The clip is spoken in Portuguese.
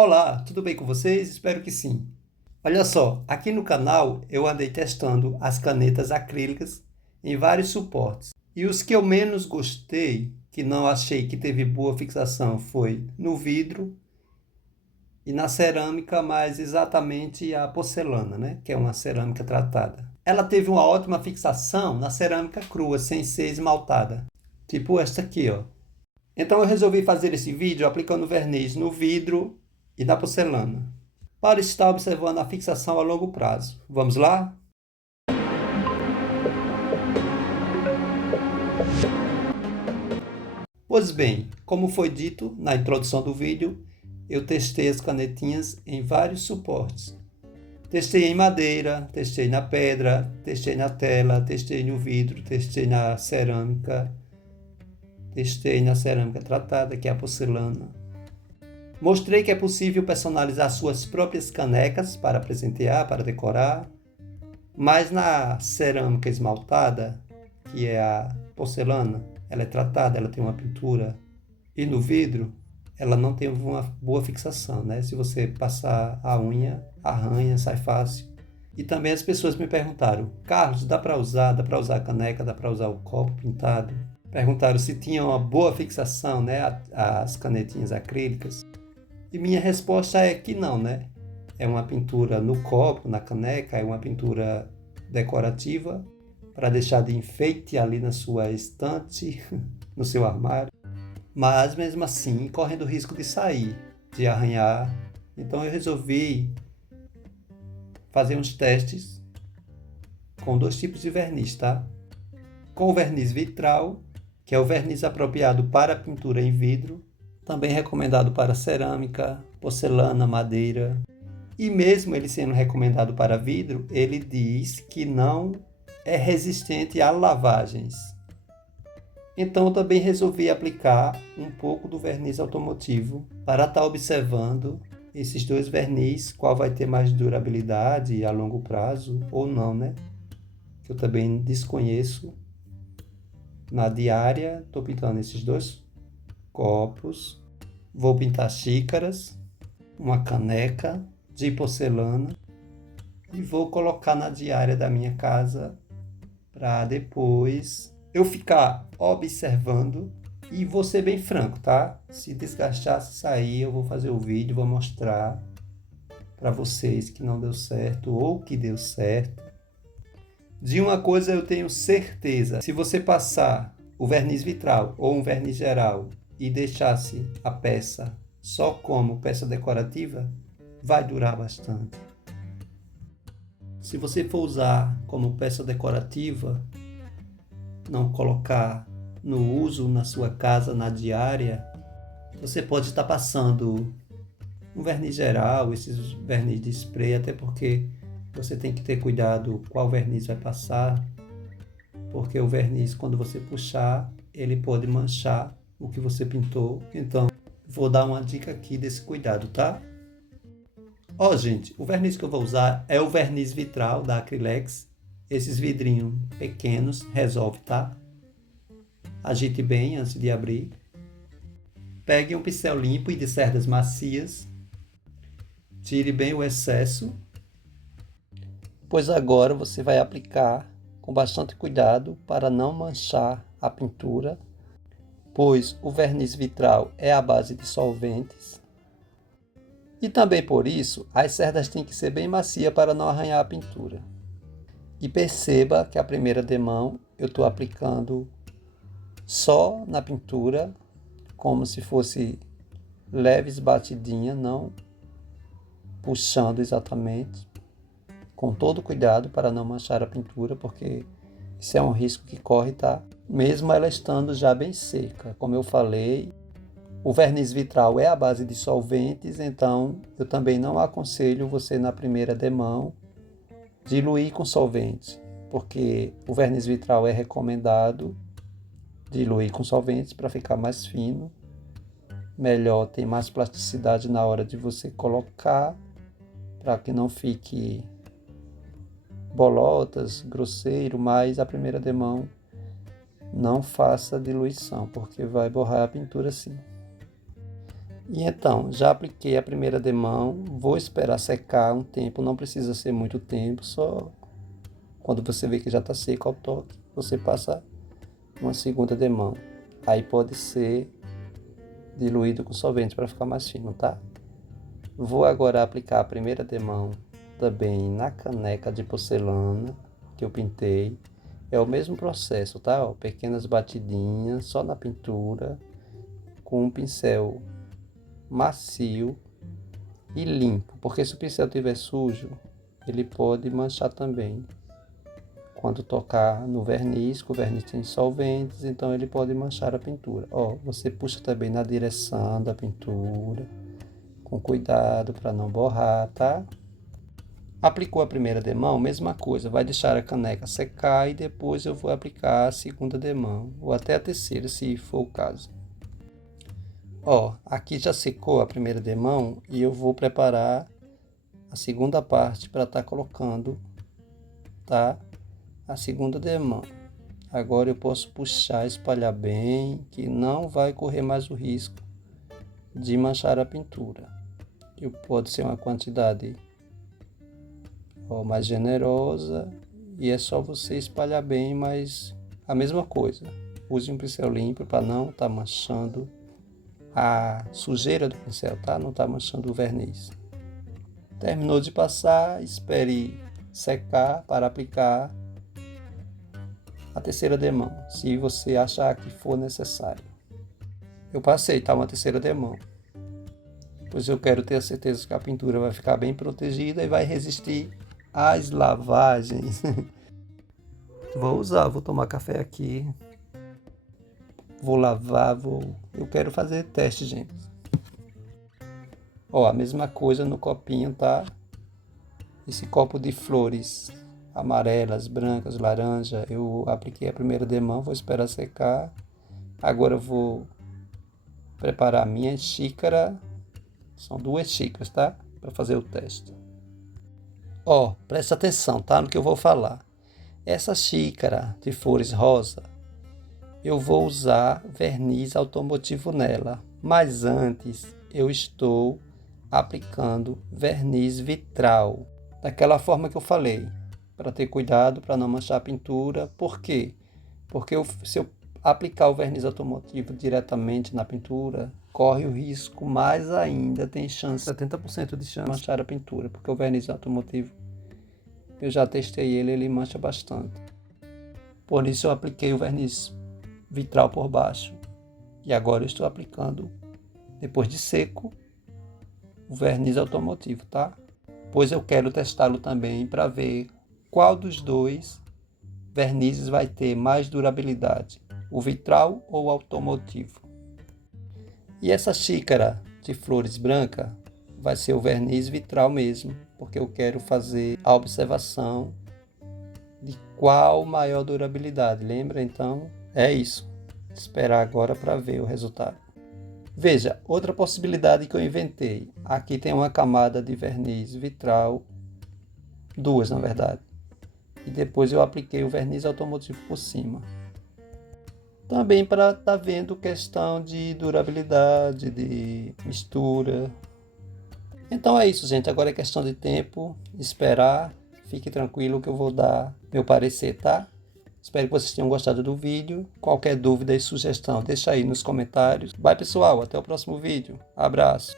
Olá, tudo bem com vocês? Espero que sim. Olha só, aqui no canal eu andei testando as canetas acrílicas em vários suportes. E os que eu menos gostei, que não achei que teve boa fixação, foi no vidro e na cerâmica, mas exatamente a porcelana, né? Que é uma cerâmica tratada. Ela teve uma ótima fixação na cerâmica crua, sem ser esmaltada. Tipo esta aqui, ó. Então eu resolvi fazer esse vídeo aplicando verniz no vidro e na porcelana, para estar observando a fixação a longo prazo. Vamos lá? Pois bem, como foi dito na introdução do vídeo, eu testei as canetinhas em vários suportes. Testei em madeira, testei na pedra, testei na tela, testei no vidro, testei na cerâmica tratada, que é a porcelana. Mostrei que é possível personalizar suas próprias canecas para presentear, para decorar, mas na cerâmica esmaltada, que é a porcelana, ela é tratada, ela tem uma pintura, e no vidro, ela não tem uma boa fixação, né? Se você passar a unha, arranha, sai fácil. E também as pessoas me perguntaram: Carlos, dá para usar a caneca, dá para usar o copo pintado? Perguntaram se tinha uma boa fixação, né, as canetinhas acrílicas. E minha resposta é que não, né? É uma pintura no copo, na caneca, é uma pintura decorativa para deixar de enfeite ali na sua estante, no seu armário. Mas mesmo assim, correndo o risco de sair, de arranhar. Então eu resolvi fazer uns testes com dois tipos de verniz, tá? Com o verniz vitral, que é o verniz apropriado para pintura em vidro, também recomendado para cerâmica, porcelana, madeira. E mesmo ele sendo recomendado para vidro, ele diz que não é resistente a lavagens. Então eu também resolvi aplicar um pouco do verniz automotivo para estar observando esses dois verniz, qual vai ter mais durabilidade a longo prazo ou não, né? Que eu também desconheço. Na diária, estou pintando esses dois copos. Vou pintar xícaras, uma caneca de porcelana e vou colocar na diária da minha casa para depois eu ficar observando e vou ser bem franco, tá? Se desgastar, se sair, eu vou fazer o vídeo, vou mostrar para vocês que não deu certo ou que deu certo. De uma coisa eu tenho certeza, se você passar o verniz vitral ou um verniz geral e deixasse a peça só como peça decorativa, vai durar bastante. Se você for usar como peça decorativa, não colocar no uso na sua casa, na diária, você pode estar passando um verniz geral, esses verniz de spray, até porque você tem que ter cuidado qual verniz vai passar, porque o verniz, quando você puxar, ele pode manchar o que você pintou. Então, vou dar uma dica aqui desse cuidado, tá? Ó, gente, o verniz que eu vou usar é o verniz vitral da Acrylex. Esses vidrinhos pequenos resolve, tá? Agite bem antes de abrir. Pegue um pincel limpo e de cerdas macias. Tire bem o excesso, pois agora você vai aplicar com bastante cuidado para não manchar a pintura, pois o verniz vitral é à base de solventes. E também por isso, as cerdas têm que ser bem macias para não arranhar a pintura. E perceba que a primeira demão eu estou aplicando só na pintura, como se fosse leves batidinhas, não puxando exatamente, com todo cuidado para não manchar a pintura, porque isso é um risco que corre, tá? Mesmo ela estando já bem seca. Como eu falei, o verniz vitral é a base de solventes, então eu também não aconselho você na primeira demão diluir com solvente, porque o verniz vitral é recomendado diluir com solventes para ficar mais fino, melhor, tem mais plasticidade na hora de você colocar, para que não fique bolotas, grosseiro, mas a primeira demão não faça diluição, porque vai borrar a pintura sim. E então, já apliquei a primeira demão, vou esperar secar um tempo, não precisa ser muito tempo, só quando você vê que já está seco ao toque, você passa uma segunda demão. Aí pode ser diluído com solvente para ficar mais fino, tá? Vou agora aplicar a primeira demão também na caneca de porcelana que eu pintei. É o mesmo processo, tá? Ó, pequenas batidinhas só na pintura, com um pincel macio e limpo, porque se o pincel estiver sujo, ele pode manchar também. Quando tocar no verniz, que o verniz tem solventes, então ele pode manchar a pintura. Ó, você puxa também na direção da pintura, com cuidado para não borrar, tá? Aplicou a primeira demão, mesma coisa, vai deixar a caneca secar e depois eu vou aplicar a segunda demão, ou até a terceira, se for o caso. Ó, aqui já secou a primeira demão e eu vou preparar a segunda parte para estar colocando, tá? A segunda demão. Agora eu posso puxar, espalhar bem, que não vai correr mais o risco de manchar a pintura. E pode ser uma quantidade mais generosa e é só você espalhar bem, mas a mesma coisa. Use um pincel limpo para não estar manchando a sujeira do pincel, tá? Não está manchando o verniz. Terminou de passar, espere secar para aplicar a terceira demão, se você achar que for necessário. Eu passei, tá? Uma terceira demão. Pois eu quero ter a certeza que a pintura vai ficar bem protegida e vai resistir às lavagens. Vou tomar café aqui. Vou lavar, eu quero fazer teste, gente. Ó, a mesma coisa no copinho, tá? Esse copo de flores amarelas, brancas, laranja, eu apliquei a primeira demão, vou esperar secar. Agora eu vou preparar a minha xícara. São 2 xícaras, tá? Para fazer o teste. Ó, presta atenção, tá? No que eu vou falar. Essa xícara de flores rosa, eu vou usar verniz automotivo nela. Mas antes, eu estou aplicando verniz vitral. Daquela forma que eu falei. Para ter cuidado, para não manchar a pintura. Por quê? Porque se eu aplicar o verniz automotivo diretamente na pintura, corre o risco mais ainda, tem chance, 70% de chance de manchar a pintura, porque o verniz automotivo, eu já testei ele mancha bastante. Por isso eu apliquei o verniz vitral por baixo. E agora eu estou aplicando, depois de seco, o verniz automotivo, tá? Pois eu quero testá-lo também para ver qual dos dois vernizes vai ter mais durabilidade, o vitral ou o automotivo. E essa xícara de flores branca vai ser o verniz vitral mesmo, porque eu quero fazer a observação de qual maior durabilidade. Lembra? Então, é isso. Esperar agora para ver o resultado. Veja, outra possibilidade que eu inventei. Aqui tem uma camada de verniz vitral, 2 na verdade. E depois eu apliquei o verniz automotivo por cima. Também para estar vendo questão de durabilidade, de mistura. Então é isso, gente. Agora é questão de tempo, esperar. Fique tranquilo que eu vou dar meu parecer, tá? Espero que vocês tenham gostado do vídeo. Qualquer dúvida e sugestão, deixa aí nos comentários. Bye, pessoal. Até o próximo vídeo. Abraço.